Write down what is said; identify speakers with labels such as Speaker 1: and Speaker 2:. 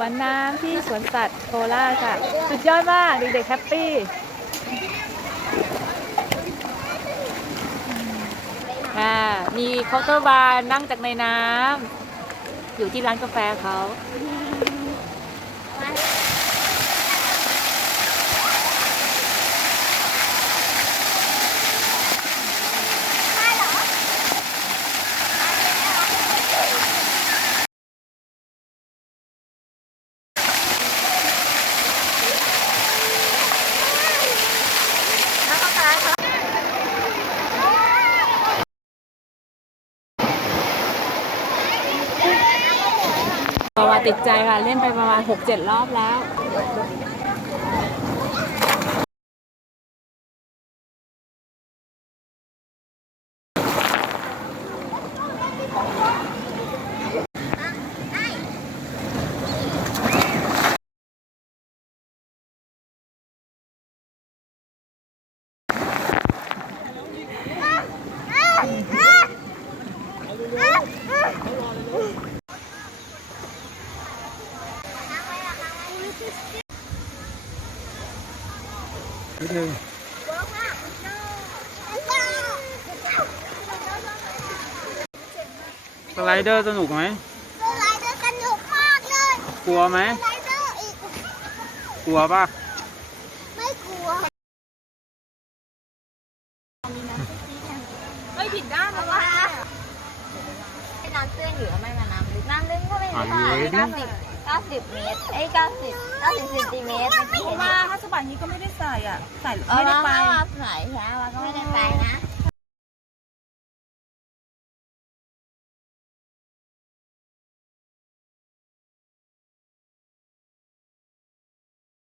Speaker 1: วนน้ำที่สวนสัตว์โคราชค่ะ สุดยอดมาก เด็กๆแฮปปี้ค่ะมีเคาน์เตอร์บาร์นั่งจากในน้ำอยู่ที่ร้านกาแฟเขา ประมาณติดใจค่ะ เล่นไปประมาณ 6-7 รอบแล้ว
Speaker 2: นิดนึงสไลเดอร์สนุกไหม
Speaker 3: สไลเดอร์สนุกมากเลย
Speaker 2: กลัวไหม
Speaker 3: ไก
Speaker 2: ลัวปะ
Speaker 3: ไม่กลัว
Speaker 1: ไม่ผิดด้าน
Speaker 3: นะคะน้ำเตื้อนอยู่ไม่มาน้ำลึกน้ำล่นก็ไม่ได้น้ำติด 90 เมตร เอ้ย 90 90เซนติเมตรเพา
Speaker 1: ถ้าสบายนี้ก็ไม่ได้ใส่อะ ใส่ไม่ได้ไป
Speaker 3: ใส่ใช่